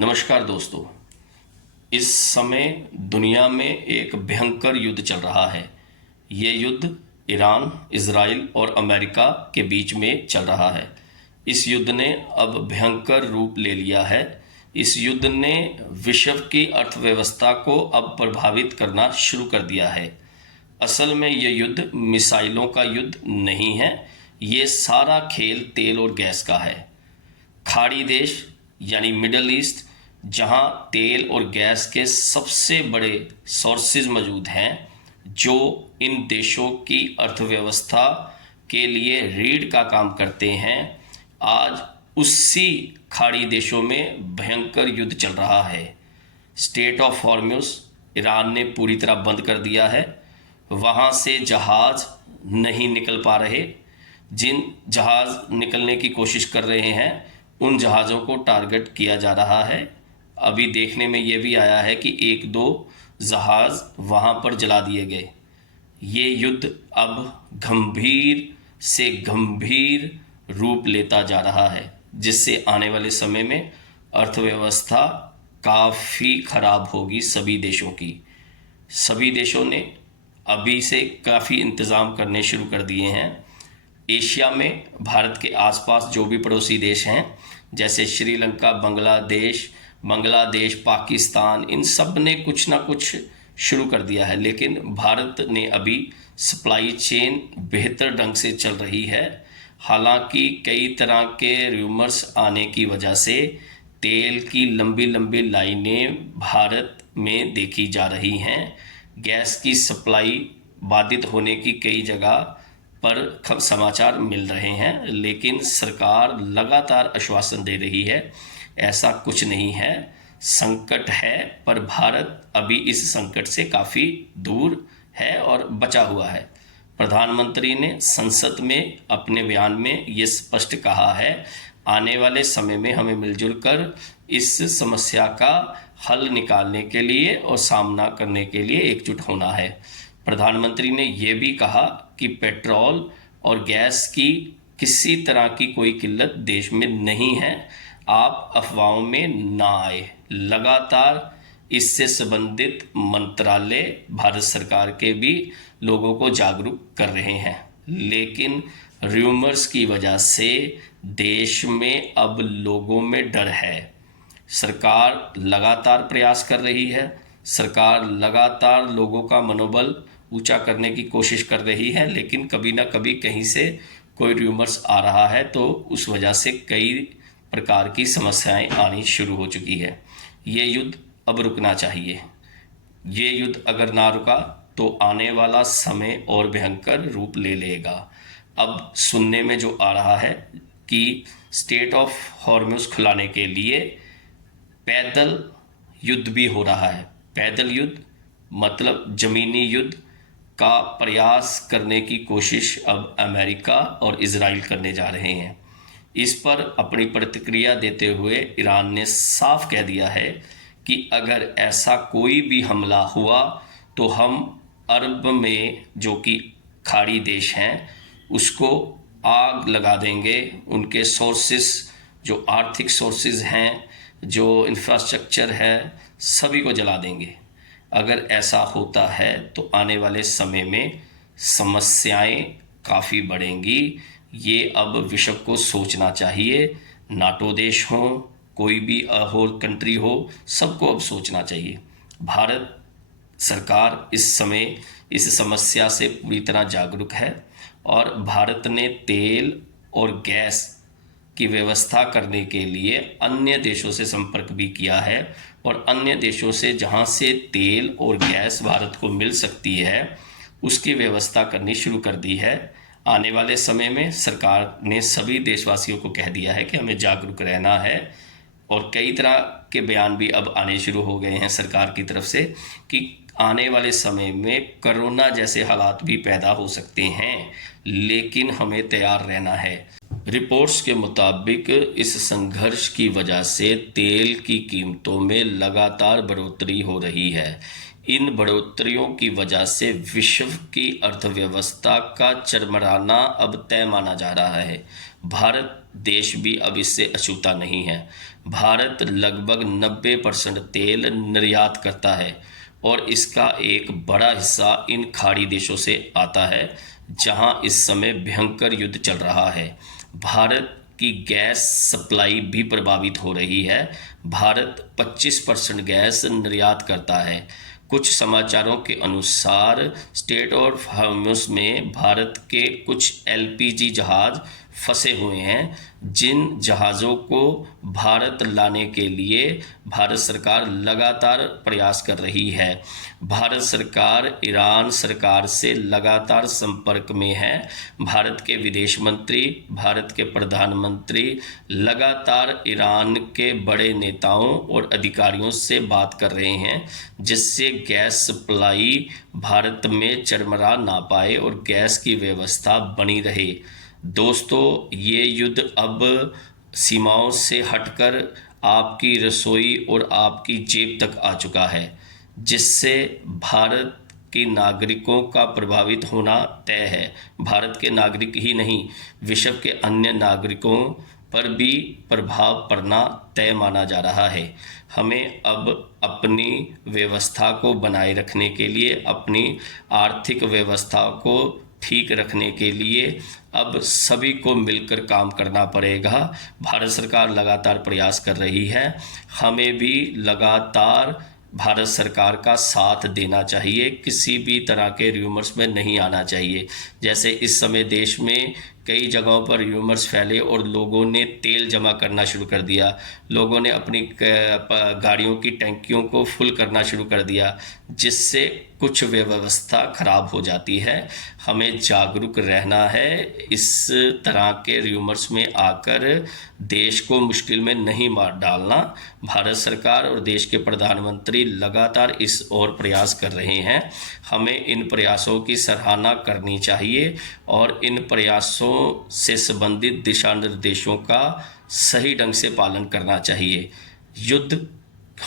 नमस्कार दोस्तों। इस समय दुनिया में एक भयंकर युद्ध चल रहा है। ये युद्ध ईरान, इजराइल और अमेरिका के बीच में चल रहा है। इस युद्ध ने अब भयंकर रूप ले लिया है। इस युद्ध ने विश्व की अर्थव्यवस्था को अब प्रभावित करना शुरू कर दिया है। असल में ये युद्ध मिसाइलों का युद्ध नहीं है, ये सारा खेल तेल और गैस का है। खाड़ी देश यानी मिडल ईस्ट, जहां तेल और गैस के सबसे बड़े सोर्सेज मौजूद हैं, जो इन देशों की अर्थव्यवस्था के लिए रीढ़ का काम करते हैं, आज उसी खाड़ी देशों में भयंकर युद्ध चल रहा है। स्टेट ऑफ हॉर्मुज़ ईरान ने पूरी तरह बंद कर दिया है। वहाँ से जहाज़ नहीं निकल पा रहे। जिन जहाज़ निकलने की कोशिश कर रहे हैं, उन जहाज़ों को टारगेट किया जा रहा है। अभी देखने में ये भी आया है कि एक दो जहाज़ वहाँ पर जला दिए गए। ये युद्ध अब गंभीर से गंभीर रूप लेता जा रहा है, जिससे आने वाले समय में अर्थव्यवस्था काफ़ी खराब होगी सभी देशों की। सभी देशों ने अभी से काफ़ी इंतज़ाम करने शुरू कर दिए हैं। एशिया में भारत के आसपास जो भी पड़ोसी देश हैं, जैसे श्रीलंका, बांग्लादेश, पाकिस्तान, इन सब ने कुछ ना कुछ शुरू कर दिया है। लेकिन भारत ने अभी सप्लाई चेन बेहतर ढंग से चल रही है। हालांकि कई तरह के रूमर्स आने की वजह से तेल की लंबी लंबी लाइनें भारत में देखी जा रही हैं। गैस की सप्लाई बाधित होने की कई जगह पर समाचार मिल रहे हैं, लेकिन सरकार लगातार आश्वासन दे रही है ऐसा कुछ नहीं है, संकट है, पर भारत अभी इस संकट से काफ़ी दूर है और बचा हुआ है। प्रधानमंत्री ने संसद में अपने बयान में ये स्पष्ट कहा है, आने वाले समय में हमें मिलजुल कर इस समस्या का हल निकालने के लिए और सामना करने के लिए एकजुट होना है। प्रधानमंत्री ने यह भी कहा कि पेट्रोल और गैस की किसी तरह की कोई किल्लत देश में नहीं है। आप अफवाहों में ना आए। लगातार इससे संबंधित मंत्रालय भारत सरकार के भी लोगों को जागरूक कर रहे हैं, लेकिन रूमर्स की वजह से देश में अब लोगों में डर है। सरकार लगातार प्रयास कर रही है। सरकार लगातार लोगों का मनोबल ऊंचा करने की कोशिश कर रही है, लेकिन कभी ना कभी कहीं से कोई रूमर्स आ रहा है, तो उस वजह से कई प्रकार की समस्याएं आनी शुरू हो चुकी है। ये युद्ध अब रुकना चाहिए। ये युद्ध अगर ना रुका तो आने वाला समय और भयंकर रूप ले लेगा। अब सुनने में जो आ रहा है कि स्टेट ऑफ हॉर्मुज़ खुलाने के लिए पैदल युद्ध भी हो रहा है। पैदल युद्ध मतलब जमीनी युद्ध का प्रयास करने की कोशिश अब अमेरिका और इजराइल करने जा रहे हैं। इस पर अपनी प्रतिक्रिया देते हुए ईरान ने साफ कह दिया है कि अगर ऐसा कोई भी हमला हुआ तो हम अरब में, जो कि खाड़ी देश हैं, उसको आग लगा देंगे। उनके सोर्सेस, जो आर्थिक सोर्सेस हैं, जो इंफ्रास्ट्रक्चर है, सभी को जला देंगे। अगर ऐसा होता है तो आने वाले समय में समस्याएं काफ़ी बढ़ेंगी। ये अब विश्व को सोचना चाहिए। नाटो देश हो, कोई भी होल कंट्री हो, सबको अब सोचना चाहिए। भारत सरकार इस समय इस समस्या से पूरी तरह जागरूक है और भारत ने तेल और गैस की व्यवस्था करने के लिए अन्य देशों से संपर्क भी किया है, और अन्य देशों से जहां से तेल और गैस भारत को मिल सकती है उसकी व्यवस्था करनी शुरू कर दी है। आने वाले समय में सरकार ने सभी देशवासियों को कह दिया है कि हमें जागरूक रहना है, और कई तरह के बयान भी अब आने शुरू हो गए हैं सरकार की तरफ से कि आने वाले समय में कोरोना जैसे हालात भी पैदा हो सकते हैं, लेकिन हमें तैयार रहना है। रिपोर्ट्स के मुताबिक इस संघर्ष की वजह से तेल की कीमतों में लगातार बढ़ोतरी हो रही है। इन बढ़ोतरियों की वजह से विश्व की अर्थव्यवस्था का चरमराना अब तय माना जा रहा है। भारत देश भी अब इससे अछूता नहीं है। भारत लगभग 90% तेल निर्यात करता है और इसका एक बड़ा हिस्सा इन खाड़ी देशों से आता है जहां इस समय भयंकर युद्ध चल रहा है। भारत की गैस सप्लाई भी प्रभावित हो रही है। भारत 25% गैस निर्यात करता है। कुछ समाचारों के अनुसार स्टेट ऑफ हॉर्मुज़ में भारत के कुछ एलपीजी जहाज फंसे हुए हैं, जिन जहाज़ों को भारत लाने के लिए भारत सरकार लगातार प्रयास कर रही है। भारत सरकार ईरान सरकार से लगातार संपर्क में है। भारत के विदेश मंत्री, भारत के प्रधानमंत्री लगातार ईरान के बड़े नेताओं और अधिकारियों से बात कर रहे हैं, जिससे गैस सप्लाई भारत में चरमरा ना पाए और गैस की व्यवस्था बनी रहे। दोस्तों, ये युद्ध अब सीमाओं से हटकर आपकी रसोई और आपकी जेब तक आ चुका है, जिससे भारत के नागरिकों का प्रभावित होना तय है। भारत के नागरिक ही नहीं, विश्व के अन्य नागरिकों पर भी प्रभाव पड़ना तय माना जा रहा है। हमें अब अपनी व्यवस्था को बनाए रखने के लिए, अपनी आर्थिक व्यवस्था को ठीक रखने के लिए अब सभी को मिलकर काम करना पड़ेगा। भारत सरकार लगातार प्रयास कर रही है। हमें भी लगातार भारत सरकार का साथ देना चाहिए, किसी भी तरह के र्यूमर्स में नहीं आना चाहिए। जैसे इस समय देश में कई जगहों पर र्यूमर्स फैले और लोगों ने तेल जमा करना शुरू कर दिया, लोगों ने अपनी गाड़ियों की टैंकियों को फुल करना शुरू कर दिया, जिससे कुछ व्यवस्था खराब हो जाती है। हमें जागरूक रहना है, इस तरह के र्यूमर्स में आकर देश को मुश्किल में नहीं मार डालना। भारत सरकार और देश के प्रधानमंत्री लगातार इस ओर प्रयास कर रहे हैं। हमें इन प्रयासों की सराहना करनी चाहिए और इन प्रयासों से संबंधित दिशा निर्देशों का सही ढंग से पालन करना चाहिए। युद्ध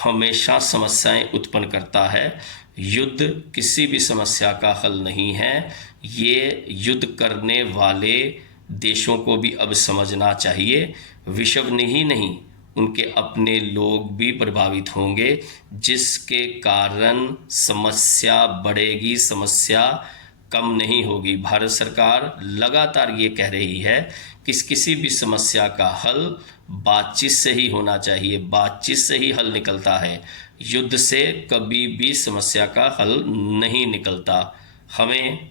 हमेशा समस्याएं उत्पन्न करता है। युद्ध किसी भी समस्या का हल नहीं है। ये युद्ध करने वाले देशों को भी अब समझना चाहिए। विश्व ने ही नहीं, उनके अपने लोग भी प्रभावित होंगे, जिसके कारण समस्या बढ़ेगी, समस्या कम नहीं होगी। भारत सरकार लगातार ये कह रही है कि किसी भी समस्या का हल बातचीत से ही होना चाहिए, बातचीत से ही हल निकलता है। युद्ध से कभी भी समस्या का हल नहीं निकलता। हमें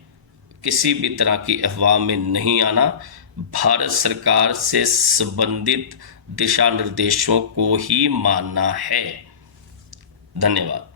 किसी भी तरह की अफवाह में नहीं आना, भारत सरकार से संबंधित दिशा निर्देशों को ही मानना है। धन्यवाद।